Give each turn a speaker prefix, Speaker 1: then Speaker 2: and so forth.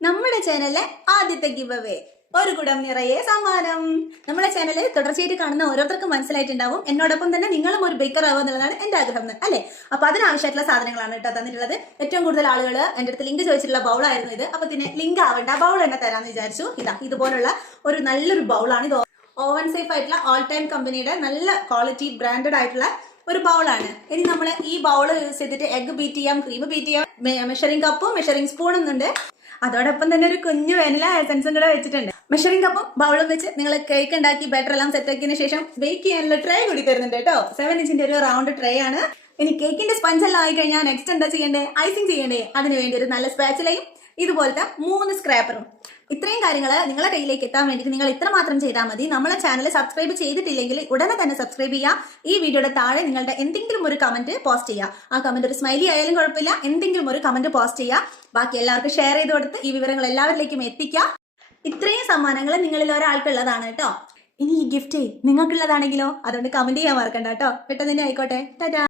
Speaker 1: നമ്മുടെ ചാനലിലെ ആദ്യത്തെ ഗിവ് അവേ ഒരു കുടം നിറയെ സമ്മാനം. നമ്മളെ ചാനൽ തുടർച്ചയായിട്ട് കാണുന്ന ഓരോരുത്തർക്കും മനസ്സിലായിട്ടുണ്ടാവും. എന്നോടൊപ്പം തന്നെ നിങ്ങളും ഒരു ബേക്കർ ആവുക എന്നുള്ളതാണ് എന്റെ ആഗ്രഹം എന്ന് അല്ലേ? അപ്പൊ അതിനാവശ്യമായിട്ടുള്ള സാധനങ്ങളാണ് കേട്ടോ തന്നിട്ടുള്ളത്. ഏറ്റവും കൂടുതൽ ആളുകൾ എന്റെ അടുത്ത് ലിങ്ക് ചോദിച്ചിട്ടുള്ള ബൗളായിരുന്നു ഇത്. അപ്പൊ പിന്നെ ലിങ്ക് ആവണ്ട ബൗൾ തന്നെ തരാമെന്ന് വിചാരിച്ചു. ഇതാ ഇതുപോലുള്ള ഒരു നല്ലൊരു ബൗളാണ് ഇത്. ഓവൻ സേഫ് ആയിട്ടുള്ള ഓൾ ടൈം കമ്പനിയുടെ നല്ല ക്വാളിറ്റി ബ്രാൻഡഡ് ആയിട്ടുള്ള ഒരു ബൗളാണ്. ഇനി നമ്മൾ ഈ ബൗൾ യൂസ് ചെയ്തിട്ട് എഗ് ബീറ്റ് ചെയ്യാം ക്രീം ബീറ്റ് ചെയ്യാം മെഷറിംഗ് കപ്പും മെഷറിംഗ് സ്പൂണും ഉണ്ട് അതോടൊപ്പം തന്നെ ഒരു കുഞ്ഞു വെനില എസൻസും കൂടെ വെച്ചിട്ടുണ്ട്. മെഷറിംഗ് കപ്പും ബൗളും വെച്ച് നിങ്ങൾ കേക്ക് ഉണ്ടാക്കി ബാറ്റർ എല്ലാം സെറ്റ് ആക്കിയതിനു ശേഷം ബേക്ക് ചെയ്യാനുള്ള ട്രേ കൂടി തരുന്നുണ്ട് കേട്ടോ. സെവൻ ഇഞ്ചിന്റെ ഒരു റൗണ്ട് ട്രേ ആണ്. ഇനി കേക്കിന്റെ സ്പഞ്ച് എല്ലാം ആയി കഴിഞ്ഞാൽ നെക്സ്റ്റ് എന്താ ചെയ്യേണ്ടത് ഐസിങ് ചെയ്യേണ്ടേ? അതിന് വേണ്ടി ഒരു നല്ല സ്പാച്ചിലയും ഇതുപോലത്തെ മൂന്ന് സ്ക്രാപ്പറും ഇത്രയും കാര്യങ്ങൾ നിങ്ങളെ കയ്യിലേക്ക് എത്താൻ വേണ്ടിയിട്ട് നിങ്ങൾ ഇത്ര മാത്രം ചെയ്താൽ മതി. നമ്മളെ ചാനൽ സബ്സ്ക്രൈബ് ചെയ്തിട്ടില്ലെങ്കിൽ ഉടനെ തന്നെ സബ്സ്ക്രൈബ് ചെയ്യുക ഈ വീഡിയോയുടെ താഴെ നിങ്ങളുടെ എന്തെങ്കിലും ഒരു കമന്റ് പോസ്റ്റ് ചെയ്യുക ആ കമന്റ് ഒരു സ്മൈലി ആയാലും കുഴപ്പമില്ല. എന്തെങ്കിലും ഒരു കമന്റ് പോസ്റ്റ് ചെയ്യുക ബാക്കി എല്ലാവർക്കും ഷെയർ ചെയ്ത് കൊടുത്ത് ഈ വിവരങ്ങൾ എല്ലാവരിലേക്കും എത്തിക്കുക ഇത്രയും സമ്മാനങ്ങൾ നിങ്ങളിൽ ഒരാൾക്കുള്ളതാണ് കേട്ടോ. ഇനി ഈ ഗിഫ്റ്റ് നിങ്ങൾക്കുള്ളതാണെങ്കിലോ അതുകൊണ്ട് കമന്റ് ചെയ്യാൻ മറക്കണ്ട കേട്ടോ. പെട്ടെന്ന് തന്നെ ആയിക്കോട്ടെ. ടാറ്റാ.